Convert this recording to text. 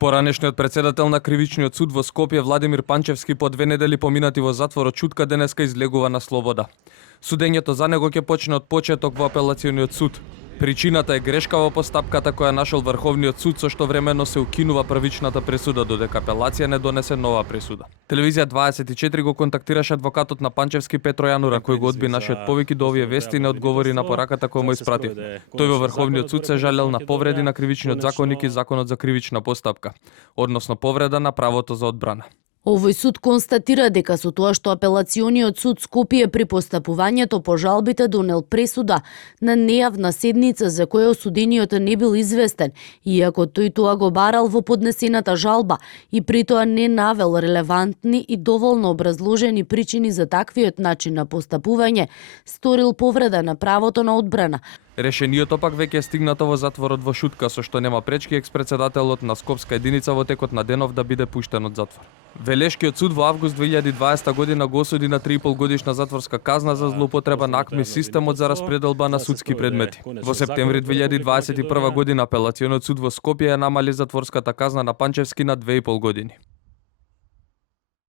Поранешниот председател на Кривичниот суд во Скопје Владимир Панчевски по 2 недели поминати во затвор од чутка денеска излегува на слобода. Судењето за него ќе почне од почеток во апелациониот суд. Причината е грешка во постапката која нашол Врховниот суд, со што временно се укинува првичната пресуда додека апелација не донесе нова пресуда. Телевизија 24 го контактираше адвокатот на Панчевски Петро Јанура, кој го одби нашиот повик и до овие вести не одговори на пораката која му испратив. Тој во Врховниот суд се жалел на повреди на кривичниот законник и законот за кривична постапка, односно повреда на правото за одбрана. Овој суд констатира дека со тоа што апелациониот суд Скопје при постапувањето по жалбите донел пресуда на нејавна седница за која осудениот не бил известен, иако тој тоа го барал во поднесената жалба и при тоа не навел релевантни и доволно образложени причини за таквиот начин на постапување, сторил повреда на правото на одбрана. Решението пак веќе е стигнато во затворот во Шутка, со што нема пречки експредседателот на Скопска единица во текот на денов да биде пуштен од затвор. Велешкиот суд во август 2020 година го осуди на 3,5 годишна затворска казна за злоупотреба на АКМИ системот за распределба на судски предмети. Во септември 2021 година апелациониот суд во Скопје ја намали затворската казна на Панчевски на 2,5 години.